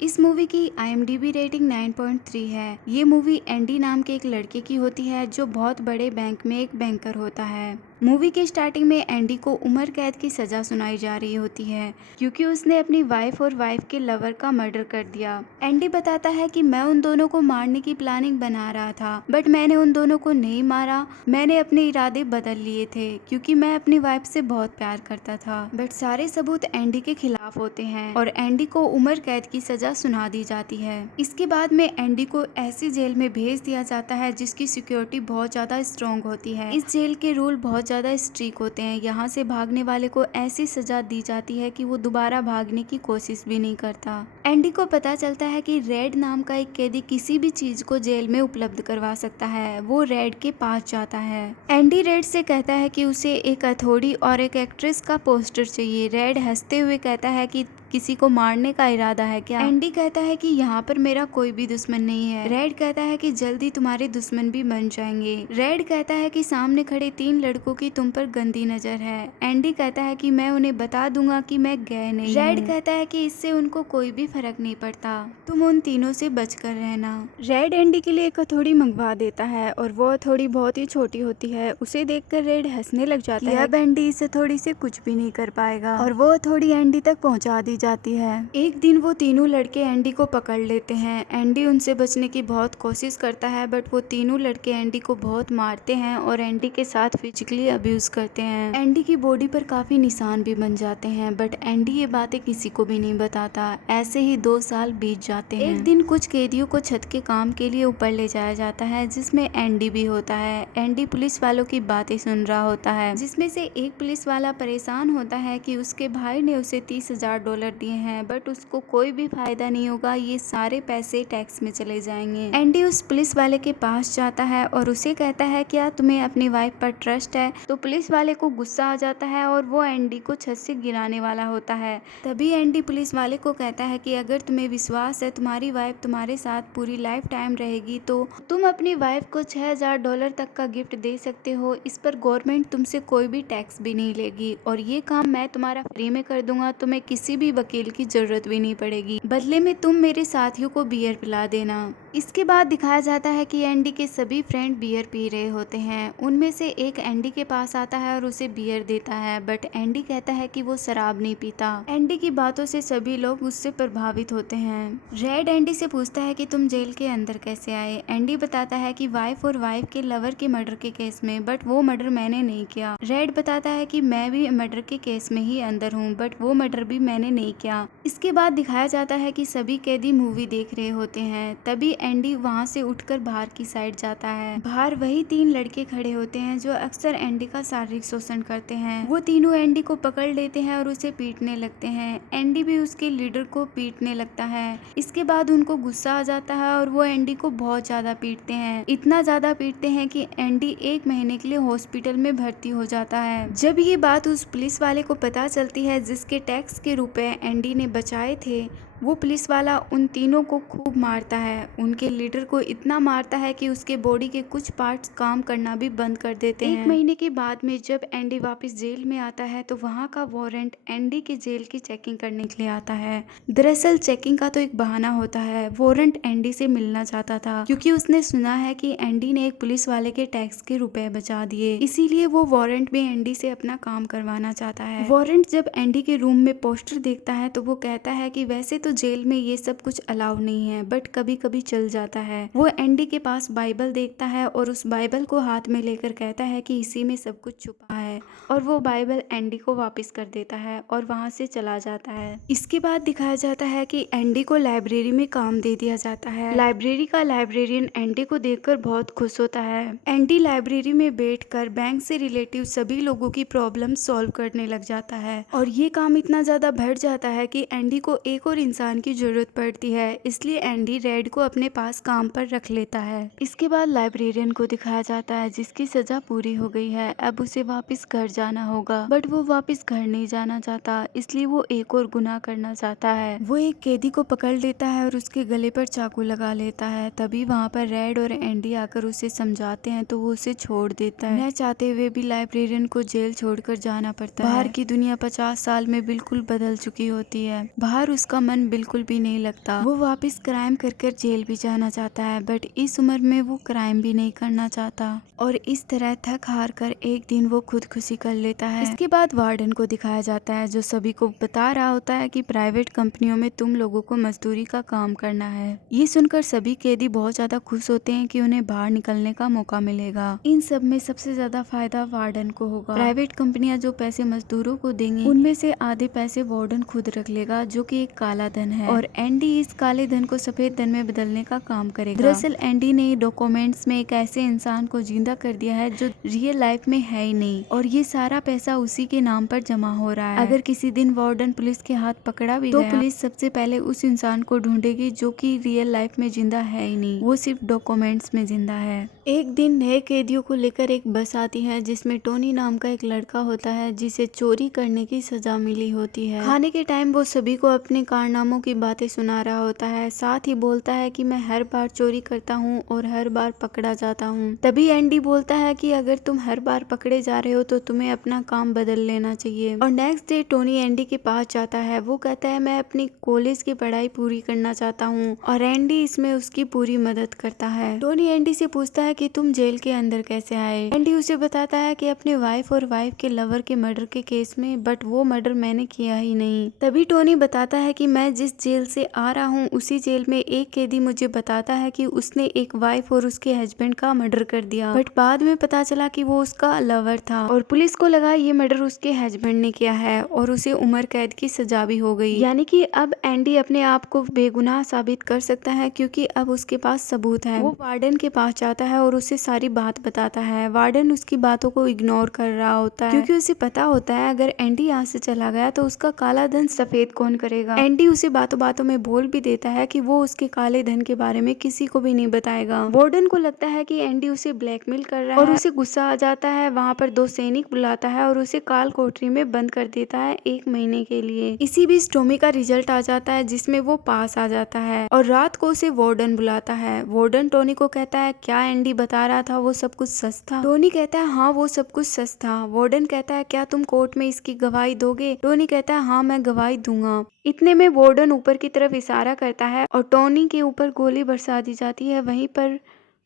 इस मूवी की IMDb rating 9.3 है। ये मूवी एंडी नाम के एक लड़के की होती है जो बहुत बड़े बैंक में एक बैंकर होता है। मूवी के स्टार्टिंग में एंडी को उम्र कैद की सजा सुनाई जा रही होती है क्योंकि उसने अपनी वाइफ और वाइफ के लवर का मर्डर कर दिया। एंडी बताता है कि मैं उन दोनों को मारने की प्लानिंग बना रहा था, बट मैंने उन दोनों को नहीं मारा। मैंने अपने इरादे बदल लिए थे क्योंकि मैं अपनी वाइफ से बहुत प्यार करता था। बट सारे सबूत एंडी के खिलाफ होते हैं और एंडी को उम्र कैद की सजा सुना दी जाती है। इसके बाद में एंडी को ऐसी जेल में भेज दिया जाता है जिसकी सिक्योरिटी बहुत ज्यादा स्ट्रॉन्ग होती है। इस जेल के रूल बहुत ज्यादा स्ट्रिक्ट होते हैं। यहाँ से भागने वाले को ऐसी सजा दी जाती है कि वो दोबारा भागने की कोशिश भी नहीं करता। एंडी को पता चलता है कि रेड नाम का एक कैदी किसी भी चीज को जेल में उपलब्ध करवा सकता है। वो रेड के पास जाता है। एंडी रेड से कहता है कि उसे एक हथौड़ी और एक एक्ट्रेस का पोस्टर चाहिए। रेड हंसते हुए कहता है कि किसी को मारने का इरादा है क्या? एंडी कहता है कि यहाँ पर मेरा कोई भी दुश्मन नहीं है। रेड कहता है कि जल्दी तुम्हारे दुश्मन भी बन जाएंगे। रेड कहता है कि सामने खड़े 3 लड़कों की तुम पर गंदी नजर है। एंडी कहता है कि मैं उन्हें बता दूंगा कि मैं गए नहीं। रेड कहता है कि इससे उनको कोई भी फर्क नहीं पड़ता, तुम उन तीनों से बचकर रहना। रेड एंडी के लिए एक हथौड़ी मंगवा देता है और वो हथौड़ी बहुत ही छोटी होती है। उसे देखकर रेड हंसने लग जाता है। अब एंडी इस हथौड़ी से कुछ भी नहीं कर पाएगा और वो हथौड़ी एंडी तक पहुंचा दी जाती है। एक दिन वो तीनों लड़के एंडी को पकड़ लेते हैं। एंडी उनसे बचने की बहुत कोशिश करता है, बट वो तीनों लड़के एंडी को बहुत मारते हैं और एंडी के साथ फिजिकली अब्यूज करते हैं। एंडी की बॉडी पर काफी निशान भी बन जाते हैं, बट एंडी ये बातें किसी को भी नहीं बताता। ऐसे ही 2 साल बीत जाते हैं। एक दिन कुछ कैदियों को छत के काम के लिए ऊपर ले जाया जाता है, जिसमें एंडी भी होता है। एंडी पुलिस वालों की बातें सुन रहा होता है, जिसमें से एक पुलिस वाला परेशान होता है कि उसके भाई ने उसे $30,000 दिए हैं, बट उसको कोई भी फायदा नहीं होगा। ये सारे पैसे टैक्स में चले जाएंगे। एंडी उस पुलिस वाले के पास जाता है और उसे कहता है क्या तुम्हें अपनी वाइफ पर ट्रस्ट है? तो पुलिस वाले को गुस्सा आ जाता है और वो एंडी को छत से गिराने वाला होता है। तभी एंडी पुलिस वाले को कहता है कि अगर तुम्हें विश्वास है तुम्हारी वाइफ तुम्हारे साथ पूरी लाइफ टाइम रहेगी तो तुम अपनी वाइफ को $6,000 तक का गिफ्ट दे सकते हो। इस पर गवर्नमेंट तुमसे कोई भी टैक्स भी नहीं लेगी और ये काम मैं तुम्हारा फ्री में कर दूंगा। तुम्हें किसी भी वकील की जरूरत भी नहीं पड़ेगी। बदले में तुम मेरे साथियों को बियर पिला देना। इसके बाद दिखाया जाता है कि एंडी के सभी फ्रेंड बियर पी रहे होते हैं। उनमें से एक एंडी के पास आता है और उसे बियर देता है, बट एंडी कहता है कि वो शराब नहीं पीता। एंडी की बातों से सभी लोग उससे प्रभावित होते हैं। रेड एंडी से पूछता है कि तुम जेल के अंदर कैसे आए? एंडी बताता है कि वाइफ और वाइफ के लवर के मर्डर के केस में, बट वो मर्डर मैंने नहीं किया। रेड बताता है कि मैं भी मर्डर के केस में ही अंदर हूँ, बट वो मर्डर भी मैंने नहीं किया। इसके बाद दिखाया जाता है कि सभी कैदी मूवी देख रहे होते हैं। तभी एंडी वहां से उठकर बाहर की साइड जाता है। बाहर वही 3 लड़के खड़े होते हैं जो अक्सर एंडी का शारीरिक शोषण करते हैं। वो तीनों एंडी को पकड़ लेते हैं और उसे पीटने लगते हैं। एंडी भी उसके लीडर को पीटने लगता है। इसके बाद उनको गुस्सा आ जाता है और वो एंडी को बहुत ज्यादा पीटते हैं। इतना ज्यादा पीटते हैं कि एंडी 1 महीने के लिए हॉस्पिटल में भर्ती हो जाता है। जब ये बात उस पुलिस वाले को पता चलती है जिसके टैक्स के रुपए एंडी ने बचाए थे, वो पुलिस वाला उन तीनों को खूब मारता है। उनके लीडर को इतना मारता है कि उसके बॉडी के कुछ पार्ट्स काम करना भी बंद कर देते हैं। 1 महीने के बाद में जब एंडी वापस जेल में आता है तो वहाँ का वारंट एंडी के जेल की चेकिंग करने के लिए आता है। दरअसल चेकिंग का तो एक बहाना होता है। वारंट एंडी से मिलना चाहता था क्योंकि उसने सुना है कि एंडी ने एक पुलिस वाले के टैक्स के रुपए बचा दिए, इसीलिए वो वारंट भी एंडी से अपना काम करवाना चाहता है। वारंट जब एंडी के रूम में पोस्टर देखता है तो वो कहता है कि वैसे तो जेल में ये सब कुछ अलाउ नहीं है, बट कभी कभी चल जाता है। वो एंडी के पास बाइबल देखता है और उस बाइबल को हाथ में लेकर कहता है कि इसी में सब कुछ छुपा है, और वो बाइबल एंडी को वापस कर देता है और वहाँ से चला जाता है। इसके बाद दिखाया जाता है कि एंडी को लाइब्रेरी में काम दे दिया जाता है। लाइब्रेरी का लाइब्रेरियन एंडी को देखकर बहुत खुश होता है। एंडी लाइब्रेरी में बैठकर बैंक से रिलेटिव सभी लोगों की प्रॉब्लम सॉल्व करने लग जाता है और ये काम इतना ज्यादा बढ़ जाता है कि एंडी को एक और इंसान की जरूरत पड़ती है। इसलिए एंडी रेड को अपने पास काम पर रख लेता है। इसके बाद लाइब्रेरियन को दिखाया जाता है जिसकी सजा पूरी हो गई है। अब उसे वापस घर जाना होगा, बट वो वापस घर नहीं जाना चाहता, इसलिए वो एक और गुनाह करना चाहता है। वो एक कैदी को पकड़ लेता है और उसके गले पर चाकू लगा लेता है। तभी वहाँ पर रेड और एंडी आकर उसे समझाते हैं तो वो उसे छोड़ देता है। न चाहते हुए भी लाइब्रेरियन को जेल छोड़कर जाना पड़ता है। बाहर की दुनिया 50 साल में बिल्कुल बदल चुकी होती है। बाहर उसका मन बिल्कुल भी नहीं लगता। वो वापस क्राइम कर जेल भी जाना चाहता है, बट इस उम्र में वो क्राइम भी नहीं करना चाहता और इस तरह थक हार कर एक दिन वो खुदकुशी कर लेता है। इसके बाद वार्डन को दिखाया जाता है जो सभी को बता रहा होता है कि प्राइवेट कंपनियों में तुम लोगों को मजदूरी का काम करना है। ये सुनकर सभी कैदी बहुत ज्यादा खुश होते हैं कि उन्हें बाहर निकलने का मौका मिलेगा। इन सब में सबसे ज्यादा फायदा वार्डन को होगा। प्राइवेट कंपनियां जो पैसे मजदूरों को देंगी उनमें से आधे पैसे वार्डन खुद रख लेगा, जो कि एक काला धन है, और एंडी इस काले धन को सफेद धन में बदलने का काम करेगा। दरअसल एंडी ने डॉक्यूमेंट्स में एक ऐसे इंसान को जिंदा कर दिया है जो रियल लाइफ में है ही नहीं, और ये सारा पैसा उसी के नाम पर जमा हो रहा है। अगर किसी दिन वार्डन पुलिस के हाथ पकड़ा भी गया, पुलिस सबसे पहले उस इंसान को ढूंढेगी जो कि रियल लाइफ में जिंदा है ही नहीं, वो सिर्फ डॉक्यूमेंट्स में जिंदा है। एक दिन नए कैदियों को लेकर एक बस आती है जिसमें टोनी नाम का एक लड़का होता है जिसे चोरी करने की सजा मिली होती है। खाने के टाइम वो सभी को अपने कारनामों की बातें सुना रहा होता है, साथ ही बोलता है कि मैं हर बार चोरी करता हूँ और हर बार पकड़ा जाता हूँ। तभी एंडी बोलता है कि अगर तुम हर बार पकड़े जा रहे हो तो तुम्हें अपना काम बदल लेना चाहिए। और नेक्स्ट डे टोनी एंडी के पास जाता है। वो कहता है मैं अपनी कॉलेज की पढ़ाई पूरी करना चाहता हूँ और एंडी इसमें उसकी पूरी मदद करता है। टोनी एंडी से पूछता है कि तुम जेल के अंदर कैसे आए। एंडी उसे बताता है कि अपने वाइफ और वाइफ के लवर के मर्डर के केस में, बट वो मर्डर मैंने किया ही नहीं। तभी टोनी बताता है कि मैं जिस जेल से आ रहा हूँ उसी जेल में एक कैदी मुझे बताता है कि उसने एक वाइफ और उसके हस्बैंड का मर्डर कर दिया, बट बाद में पता चला कि वो उसका लवर था और पुलिस को लगा ये मर्डर उसके हस्बैंड ने किया है और उसे उम्र कैद की सजा भी हो गई। यानी कि अब एंडी अपने आप को बेगुनाह साबित कर सकता है क्योंकि अब उसके पास सबूत है। वो वार्डन के पास जाता है और उसे सारी बात बताता है। वार्डन उसकी बातों को इग्नोर कर रहा होता है क्योंकि उसे पता होता है अगर एंडी यहाँ से चला गया तो उसका काला धन सफेद कौन करेगा। एंडी उसे बातों बातों में बोल भी देता है कि वो उसके काले धन के बारे में किसी को भी नहीं बताएगा। वार्डन को लगता है कि एंडी उसे ब्लैकमेल कर रहा है और उसे गुस्सा आ जाता है। वहाँ पर 2 सैनिक बुलाता है और उसे काल कोठरी में बंद कर देता है 1 महीने के लिए। इसी बीच टॉमी का रिजल्ट आ जाता है जिसमें वो पास आ जाता है और रात को उसे वार्डन बुलाता है। वार्डन टोनी को कहता है क्या एंडी बता रहा था वो सब कुछ सच था। टोनी कहता है हाँ वो सब कुछ सच था। वार्डन कहता है क्या तुम कोर्ट में इसकी गवाही दोगे। टोनी कहता है हाँ मैं गवाही दूंगा। इतने में वार्डन ऊपर की तरफ इशारा करता है और टोनी के ऊपर गोली बरसा दी जाती है। वहीं पर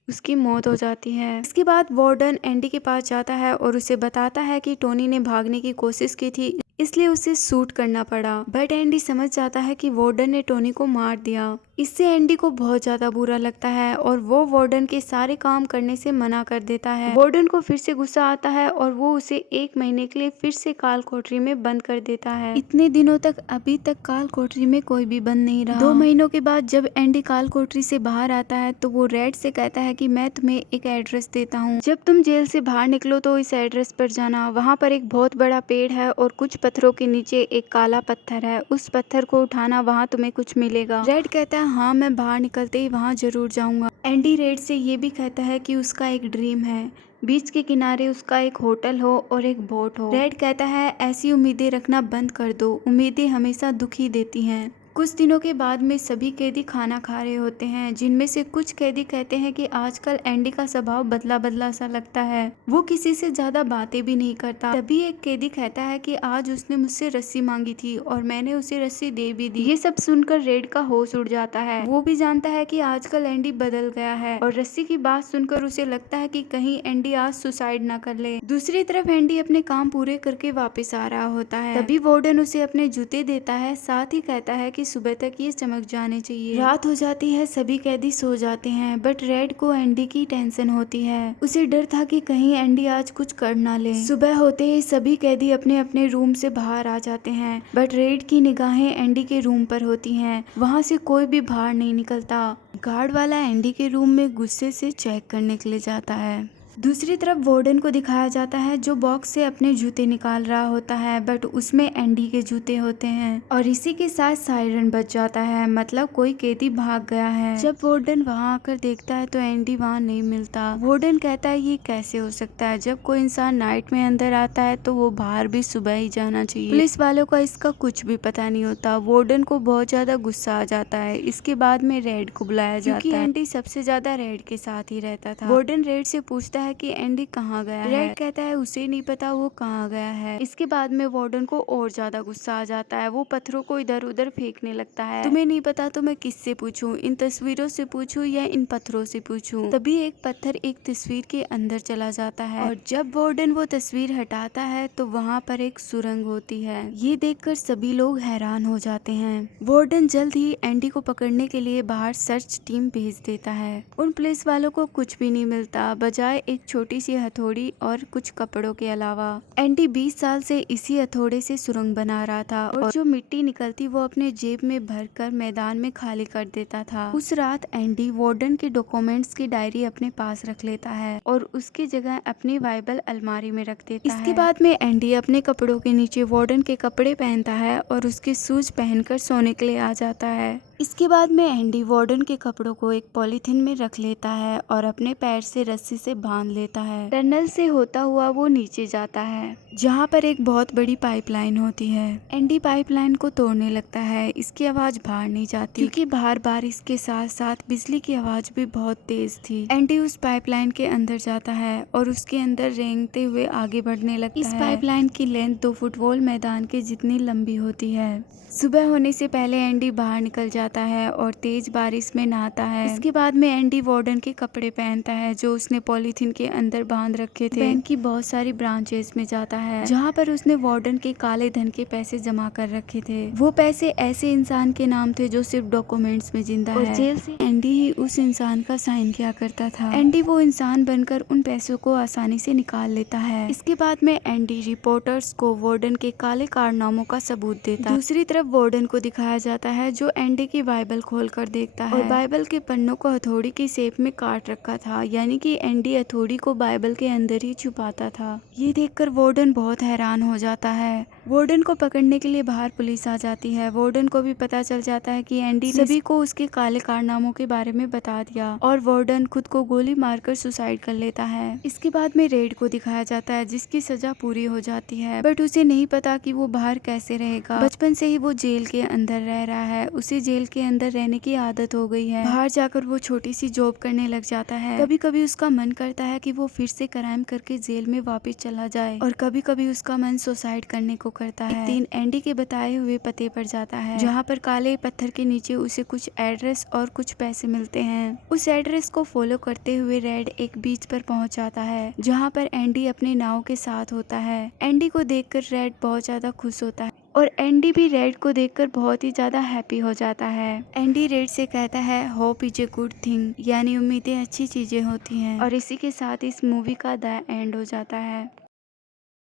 उसकी मौत हो जाती है। इसके बाद वार्डन एंडी के पास जाता है और उसे बताता है कि टोनी ने भागने की कोशिश की थी इसलिए उसे शूट करना पड़ा, बट एंडी समझ जाता है कि वार्डन ने टोनी को मार दिया। इससे एंडी को बहुत ज्यादा बुरा लगता है और वो वार्डन के सारे काम करने से मना कर देता है। वार्डन को फिर से गुस्सा आता है और वो उसे 1 महीने के लिए फिर से काल कोठरी में बंद कर देता है। इतने दिनों तक अभी तक काल कोठरी में कोई भी बंद नहीं रहा। 2 महीनों के बाद जब एंडी काल कोठरी से बाहर आता है तो वो रेड से कहता है कि मैं तुम्हें एक एड्रेस देता हूँ, जब तुम जेल से बाहर निकलो तो इस एड्रेस पर जाना। वहाँ पर एक बहुत बड़ा पेड़ है और कुछ पत्थरों के नीचे एक काला पत्थर है, उस पत्थर को उठाना, वहाँ तुम्हें कुछ मिलेगा। रेड कहता है हाँ मैं बाहर निकलते ही वहाँ जरूर जाऊंगा। एंडी रेड से ये भी कहता है कि उसका एक ड्रीम है बीच के किनारे उसका एक होटल हो और एक बोट हो। रेड कहता है ऐसी उम्मीदें रखना बंद कर दो, उम्मीदें हमेशा दुखी देती हैं। कुछ दिनों के बाद में सभी कैदी खाना खा रहे होते हैं जिनमें से कुछ कैदी कहते हैं कि आजकल एंडी का स्वभाव बदला बदला सा लगता है, वो किसी से ज्यादा बातें भी नहीं करता। तभी एक कैदी कहता है कि आज उसने मुझसे रस्सी मांगी थी और मैंने उसे रस्सी दे भी दी। ये सब सुनकर रेड का होश उड़ जाता है। वो भी जानता है कि आजकल एंडी बदल गया है और रस्सी की बात सुनकर उसे लगता है कि कहीं एंडी आज सुसाइड ना कर ले। दूसरी तरफ एंडी अपने काम पूरे करके वापस आ रहा होता है। तभी वार्डन उसे अपने जूते देता है, साथ ही कहता है कि सुबह तक ये चमक जाने चाहिए। रात हो जाती है, सभी कैदी सो जाते हैं, बट रेड को एंडी की टेंशन होती है। उसे डर था कि कहीं एंडी आज कुछ कर ना ले। सुबह होते ही सभी कैदी अपने अपने रूम से बाहर आ जाते हैं, बट रेड की निगाहें एंडी के रूम पर होती हैं। वहाँ से कोई भी बाहर नहीं निकलता। गार्ड वाला एंडी के रूम में गुस्से से चेक करने के लिए जाता है। दूसरी तरफ वार्डन को दिखाया जाता है जो बॉक्स से अपने जूते निकाल रहा होता है, बट उसमें एंडी के जूते होते हैं और इसी के साथ सायरन बज जाता है, मतलब कोई कैदी भाग गया है। जब वार्डन वहाँ आकर देखता है तो एंडी वहाँ नहीं मिलता। वार्डन कहता है ये कैसे हो सकता है, जब कोई इंसान नाइट में अंदर आता है तो वो बाहर भी सुबह ही जाना चाहिए। पुलिस वालों का इसका कुछ भी पता नहीं होता। वार्डन को बहुत ज्यादा गुस्सा आ जाता है। इसके बाद में रेड को बुलाया जाता है। एंडी सबसे ज्यादा रेड के साथ ही रहता था। वार्डन रेड से पूछता है कि एंडी कहाँ गया है। रेड कहता है उसे नहीं पता वो कहाँ गया है। इसके बाद में वार्डन को और ज्यादा गुस्सा आ जाता है। वो पत्थरों को इधर उधर फेंकने लगता है। तुम्हें नहीं पता तो मैं किससे पूछूं, इन तस्वीरों से पूछूं या इन पत्थरों से पूछूं। तभी एक पत्थर एक तस्वीर के अंदर चला जाता है और जब वार्डन वो तस्वीर हटाता है तो वहाँ पर एक सुरंग होती है। ये देखकर सभी लोग हैरान हो जाते हैं। वार्डन जल्द ही एंडी को पकड़ने के लिए बाहर सर्च टीम भेज देता है। उन पुलिस वालों को कुछ भी नहीं मिलता बजाय एक छोटी सी हथौड़ी और कुछ कपड़ों के अलावा। एंडी 20 साल से इसी हथौड़े से सुरंग बना रहा था और जो मिट्टी निकलती वो अपने जेब में भरकर मैदान में खाली कर देता था। उस रात एंडी वार्डन के डॉक्यूमेंट्स की डायरी अपने पास रख लेता है और उसकी जगह अपनी बाइबल अलमारी में रख देता है। इसके बाद में एंडी अपने कपड़ों के नीचे वार्डन के कपड़े पहनता है और उसके शूज पहनकर सोने के लिए आ जाता है। इसके बाद में एंडी वार्डन के कपड़ों को एक पॉलीथिन में रख लेता है और अपने पैर से रस्सी से बांध लेता है। टनल से होता हुआ वो नीचे जाता है जहाँ पर एक बहुत बड़ी पाइपलाइन होती है। एंडी पाइपलाइन को तोड़ने लगता है। इसकी आवाज बाहर नहीं जाती क्योंकि बाहर बारिश के साथ साथ बिजली की आवाज भी बहुत तेज थी। एंडी उस पाइपलाइन के अंदर जाता है और उसके अंदर रेंगते हुए आगे बढ़ने लगता है। इस पाइपलाइन की लेंथ 2 फुटबॉल मैदान के जितनी लंबी होती है। सुबह होने से पहले एंडी बाहर निकल जाता है और तेज बारिश में नहाता है। इसके बाद में एंडी वार्डन के कपड़े पहनता है जो उसने पॉलीथीन के अंदर बांध रखे थे। बैंक की बहुत सारी ब्रांचेस में जाता है जहाँ पर उसने वार्डन के काले धन के पैसे जमा कर रखे थे। वो पैसे ऐसे इंसान के नाम थे जो सिर्फ डॉक्यूमेंट्स में जिंदा है और जेल से एंडी ही उस इंसान का साइन किया करता था। एंडी वो इंसान बनकर उन पैसों को आसानी से निकाल लेता है। इसके बाद में एंडी रिपोर्टर्स को वार्डन के काले कारनामों का सबूत देता है। दूसरी तरफ वार्डन को दिखाया जाता है जो एंडी की बाइबल खोलकर देखता है और बाइबल के पन्नों को हथौड़ी की शेप में काट रखा था, यानी कि एंडी हथौड़ी को बाइबल के अंदर ही छुपाता था। ये देखकर वार्डन बहुत हैरान हो जाता है। वार्डन को पकड़ने के लिए बाहर पुलिस आ जाती है। वार्डन को भी पता चल जाता है कि एंडी ने सभी को उसके काले कारनामों के बारे में बता दिया और वार्डन खुद को गोली मारकर सुसाइड कर लेता है। इसके बाद में रेड को दिखाया जाता है जिसकी सजा पूरी हो जाती है, बट उसे नहीं पता कि वो बाहर कैसे रहेगा। बचपन से ही वो जेल के अंदर रह रहा है। उसे जेल के अंदर रहने की आदत हो गई है। बाहर जाकर वो छोटी सी जॉब करने लग जाता है। कभी कभी उसका मन करता है कि वो फिर से क्राइम करके जेल में वापस चला जाए और कभी कभी उसका मन सुसाइड करने को करता है। एक दिन एंडी के बताए हुए पते पर जाता है जहाँ पर काले पत्थर के नीचे उसे कुछ एड्रेस और कुछ पैसे मिलते हैं। उस एड्रेस को फॉलो करते हुए रेड एक बीच पर पहुँच जाता है जहाँ पर एंडी अपने नाव के साथ होता है। एंडी को देखकर रेड बहुत ज्यादा खुश होता है और एंडी भी रेड को देखकर बहुत ही ज्यादा हैप्पी हो जाता है। एंडी रेड से कहता है hope is a good thing, यानी उम्मीदें अच्छी चीजें होती हैं। और इसी के साथ इस मूवी का द एंड हो जाता है।